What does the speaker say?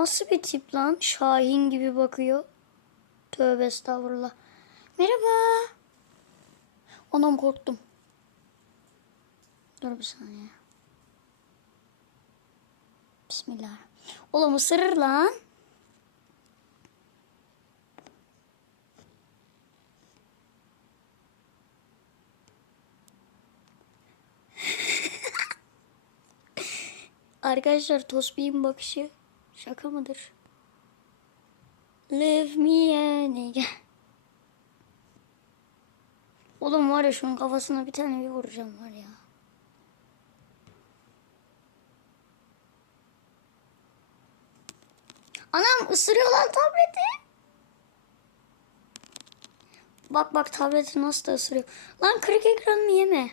nasıl bir tip lan? Şahin gibi bakıyor. Tövbe estağfurullah. Merhaba. Ondan korktum. Dur bir saniye. Bismillah. Oğlum ısırır lan. Arkadaşlar Tosbih'in bakışı şaka mıdır? Leave me a nigga. Oğlum var ya şunun kafasına bir tane bir vuracağım var ya. Anam ısırıyor lan tableti. Bak bak tableti nasıl da ısırıyor. Lan kırık ekranımı yeme.